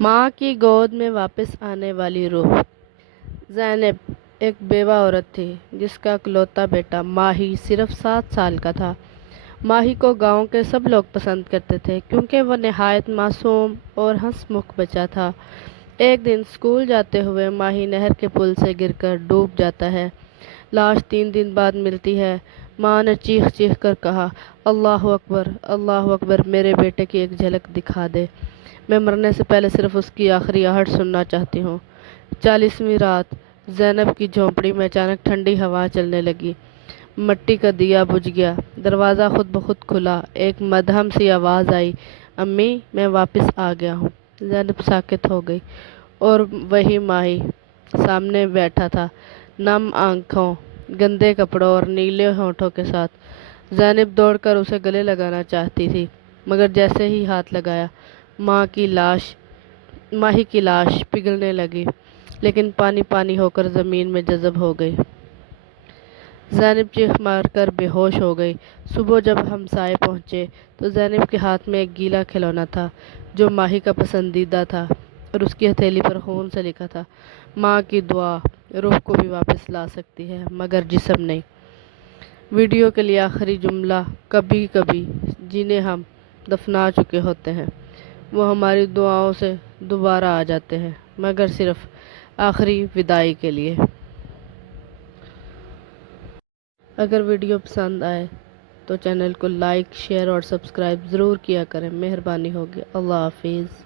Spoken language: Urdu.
ماں کی گود میں واپس آنے والی روح۔ زینب ایک بیوہ عورت تھی جس کا اکلوتا بیٹا ماہی صرف 7 سال کا تھا۔ ماہی کو گاؤں کے سب لوگ پسند کرتے تھے کیونکہ وہ نہایت معصوم اور ہنس مکھ بچہ تھا۔ ایک دن اسکول جاتے ہوئے ماہی نہر کے پل سے گر کر ڈوب جاتا ہے۔ لاش 3 دن بعد ملتی ہے۔ ماں نے چیخ چیخ کر کہا، اللہ اکبر، میرے بیٹے کی ایک جھلک دکھا دے، میں مرنے سے پہلے صرف اس کی آخری آہٹ سننا چاہتی ہوں۔ 40ویں رات زینب کی جھونپڑی میں اچانک ٹھنڈی ہوا چلنے لگی۔ مٹی کا دیا بجھ گیا، دروازہ خود بخود کھلا، ایک مدھم سی آواز آئی، امی میں واپس آ گیا ہوں۔ زینب ساکت ہو گئی اور وہی ماہی سامنے بیٹھا تھا، نم آنکھوں، گندے کپڑوں اور نیلے ہونٹوں کے ساتھ۔ زینب دوڑ کر اسے گلے لگانا چاہتی تھی مگر جیسے ہی ہاتھ لگایا ماہی کی لاش پگھلنے لگی لیکن پانی پانی ہو کر زمین میں جذب ہو گئی۔ زینب چیخ مار کر بے ہوش ہو گئی۔ صبح جب ہمسائے پہنچے تو زینب کے ہاتھ میں ایک گیلا کھلونا تھا جو ماہی کا پسندیدہ تھا اور اس کی ہتھیلی پر خون سے لکھا تھا، ماں کی دعا روح کو بھی واپس لا سکتی ہے مگر جسم نہیں۔ ویڈیو کے لیے آخری جملہ، کبھی کبھی جنہیں ہم دفنا چکے ہوتے ہیں وہ ہماری دعاؤں سے دوبارہ آ جاتے ہیں مگر صرف آخری وداعی کے لیے۔ اگر ویڈیو پسند آئے تو چینل کو لائک، شیئر اور سبسکرائب ضرور کیا کریں، مہربانی ہوگی۔ اللہ حافظ۔